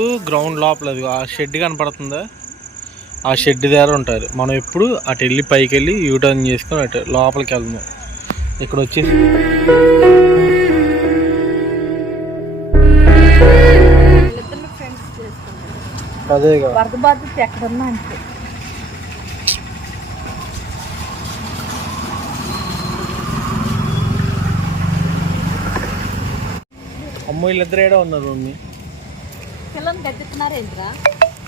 ఎప్పుడు గ్రౌండ్ లోపల అది ఆ షెడ్ కనపడుతుందా? ఆ షెడ్ దగ్గర ఉంటారు. మనం ఎప్పుడు అటు వెళ్ళి పైకి వెళ్ళి యూటర్న్ చేసుకొని అటు లోపలికి వెళ్దాం. ఇక్కడ వచ్చేసి అంతే. అమ్మ వీళ్ళిద్దరు ఏడా ఉన్నారు మమ్మీ. పిల్లల్ని గద్దెత్తున్నారు ఏంట్రా?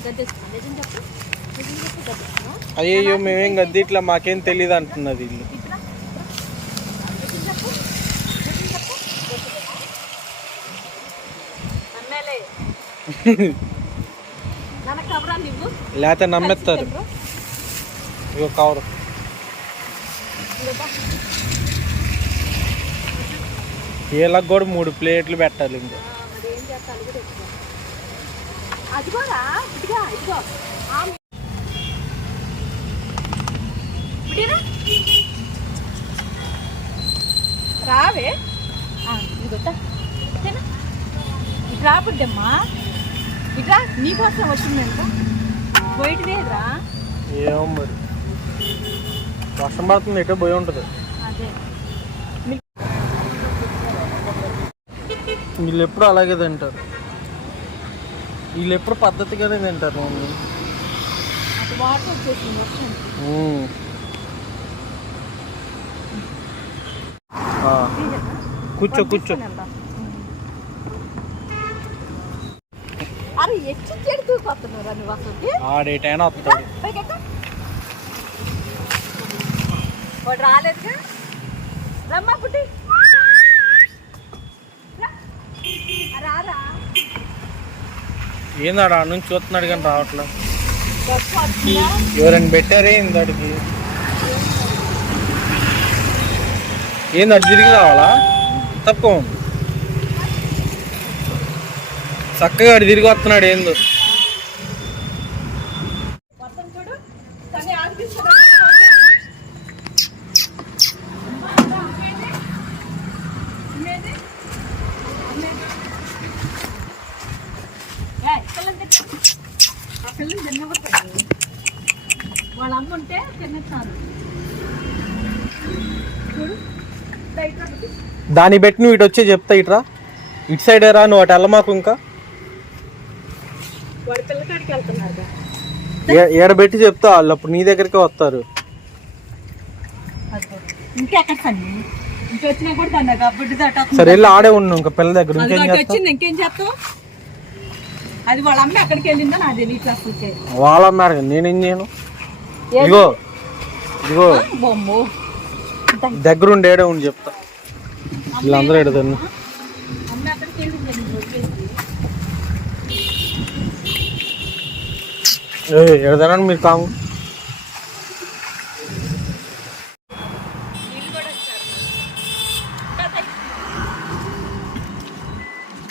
గద్దెత్తున్నారు. నిజం చెప్పు. నిజం చెప్పు గద్దెత్తున్నా అయ్యయ్యో మేమేం గద్ది ఇట్లా మాకేం తెలియదు అంటున్నది లేకపోతే నమ్మేస్తారు. ఇగో కవర్. వీళ్ళకి కూడా మూడు ప్లేట్లు పెట్టాలి ఇంకా మరి ఏం చేస్తాను కూడా ఎక్కువ అదిగోరా ఇదిగా ఇదిగో? రావే. ఇదిగోతా? ఇటు రాబుద్దమ్మా ఇట్రా నీకోసం వచ్చిందంట పోయిటిదేరా ఏమో మరి. వర్షం పడుతుంది ఎటో పోయి ఉంటుంది. అదే. వీళ్ళు ఎప్పుడు అలాగే తింటారు. వీళ్ళు ఎప్పుడు పద్ధతిగానే తింటారు మమ్మీ. కూర్చో కూర్చో. ఆడేటైనా వస్తాడు రాలేదుగా? రమ్మా పుట్టి రా. రారా ఏందాడు నుంచి చూస్తున్నాడు కానీ రావట్లేదు. ఎవరైనా పెట్టారే ఇందాడికి ఏంది అటు తిరిగి రావాలా? తక్కువ చక్కగా అటు తిరిగి వస్తున్నాడు ఏందో మొత్తం చూడు కానీ ఆడిపిస్తాడు ఆ పిల్లలు తిన్నవద్దు ఉంటే చూడు. బయట దాన్ని పెట్టి నువ్వు ఇటు వచ్చి చెప్తా ఇట్రా ఇటు సైడ్ రా నువ్వు అటు వెళ్ళమాకు ఇంకా. వాడి పిల్లకాడికి వెళ్తున్నారు ఏ- ఏడ పెట్టి చెప్తా వాళ్ళు అప్పుడు నీ దగ్గరికి వస్తారు. సరే వెళ్ళి ఆడే ఉండు ఇంకా పిల్ల దగ్గర. ఇంకేం చేస్తావు? అది వాళ్ళ అమ్మ ఎక్కడికి వెళ్ళిందో నాకు వాళ్ళ నేనేం చేయను? ఇదిగో ఇదిగో బొమ్ము. దగ్గర ఉండి ఏడే ఉండి. చెప్తా వీళ్ళందరూ వచ్చేసి ఎడదానని మీరు కాము.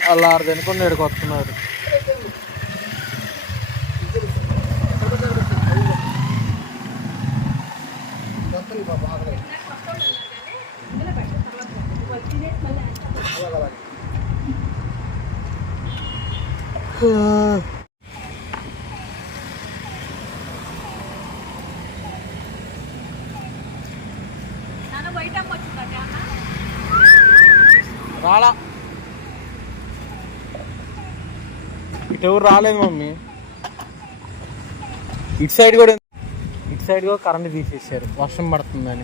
అలా ఆరు తినకుండా ఇక్కడికి వస్తున్నారు నాన్న బయట అమ్మ వచ్చిందట అన్న రాలా. ఇటు ఎవరు రాలేదు మమ్మీ. ఇటు సైడ్ కూడా ఇటు సైడ్గా కరెంట్ తీసేసారు వర్షం పడుతుందని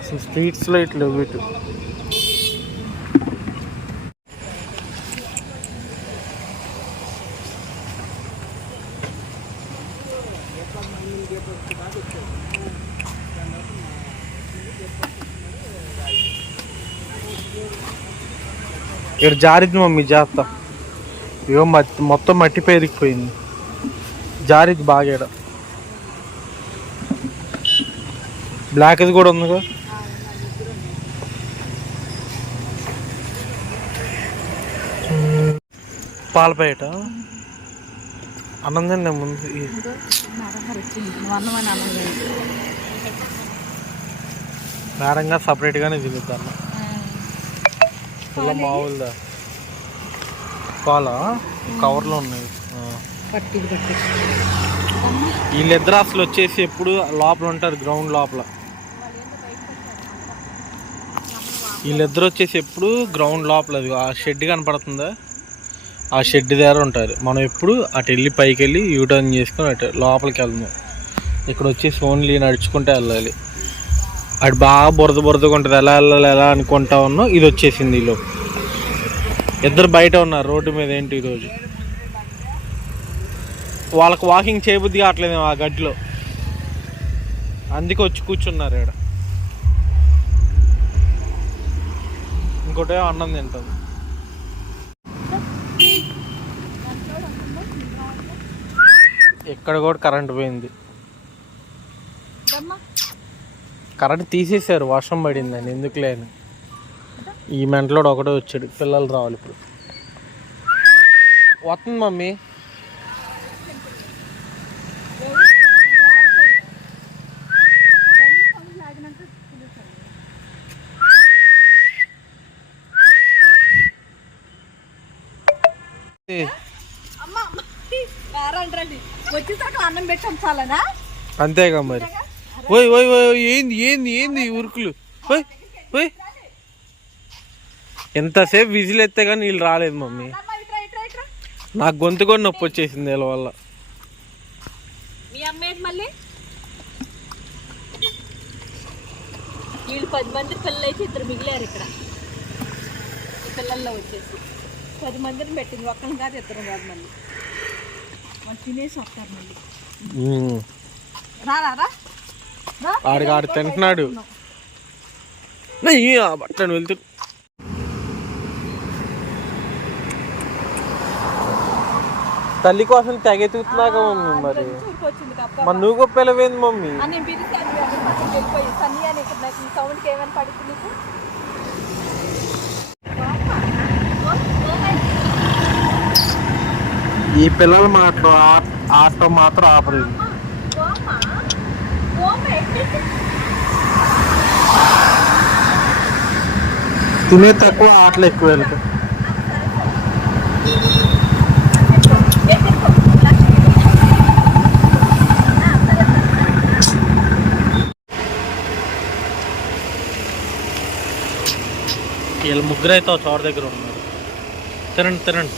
అసలు స్ట్రీట్స్ లైట్ లేవు ఇటు. ఇక్కడ జారిద్ది మమ్మీ జాగ్రత్త. ఇగో మొత్తం మట్టి పేరుకుపోయింది. జారిద్ది బాగా బ్లాక్ అది కూడా ఉందిగా? పాలపేట. అన్నం తిన్నా ముందు మేడంగా సపరేట్గానే తిరుగుతాను పిల్ల మామూలుదా? పాలా? కవర్లో ఉన్నాయి. వీళ్ళిద్దరు అసలు వచ్చేసి ఎప్పుడు లోపల ఉంటారు గ్రౌండ్ లోపల. వీళ్ళిద్దరు వచ్చేసి ఎప్పుడు గ్రౌండ్ లోపలది ఆ షెడ్ కనపడుతుందా? ఆ షెడ్ దగ్గర ఉంటారు. మనం ఎప్పుడు అటు వెళ్ళి పైకి వెళ్ళి యూటర్న్ చేసుకొని అటు లోపలికి వెళ్దాం. ఇక్కడ వచ్చేసి ఓన్లీ నడుచుకుంటే వెళ్ళాలి. అటు బాగా బురద బురదగా ఉంటుంది. ఎలా వెళ్ళాలి ఎలా అనుకుంటా ఉన్నాం. ఇది వచ్చేసింది ఈలో ఇద్దరు బయట ఉన్నారు రోడ్డు మీద ఏంటి ఈరోజు వాళ్ళకి వాకింగ్ చేయబుద్ధి కావట్లేదు ఆ గడ్డిలో. అందుకే వచ్చి కూర్చున్నారు ఇక్కడ. ఇంకోటే అన్నం తింటుంది. ఇక్కడ కూడా కరెంట్ పోయింది. కరెంట్ తీసేసారు వర్షం పడిందని ఎందుకు లేని. ఈ మెంటలోడు ఒకటే వచ్చాడు పిల్లలు రావాలి ఇప్పుడు. వస్తుంది మమ్మీ అమ్మ అమ్మ రండి వచ్చేసరికి అన్నం పెట్టి అంతేగా మరి. ఓయ్ ఓయ్ ఓయ్ ఏంది ఏంది ఏంది ఉరుకులు? ఓయ్ ఓయ్. ఎంతసేపు విజిల్ ఎత్తే కానీ వీళ్ళు రాలేదు మమ్మీ. నాకు గొంతు కూడా నొప్పి వచ్చేసింది వీళ్ళ వల్ల. మీ మళ్ళీ? వీళ్ళు పది మంది పిల్లలు అయితే ఇద్దరు మిగిలారు ఇక్కడ. పిల్లల్లో వచ్చేసి. పది మందిని పెట్టింది ఒక్కరిని కాదు ఇద్దరు కాదు మళ్ళీ. వాళ్ళు తినేసి వస్తారు మళ్ళీ. ఉమ్. రా. రా రా రా. ఆడికి ఆడు తింటున్నాడు బట్టను వెళ్తు. తల్లి కోసం తెగెతుకుతున్నాగా మమ్మీ మరి. మరి నువ్వు గొప్పలేవేంది మమ్మీ ఆ, నేను పిలిచాను అది పక్కకి వెళ్ళిపోయి సన్నీ అని ఇక్కడ నాకు ఈ సౌండ్కి ఏమైనా పడుతుంది నీకు ఈ పిల్లల మాటలు ఆ- ఆట మాత్రం ఆపలేదు తినే తక్కువ ఆటలు ఎక్కువ వెళ్తాయి వీళ్ళ ముగ్గురు అయితే ఒక చోట దగ్గర ఉన్నారు. తినండి తినండి.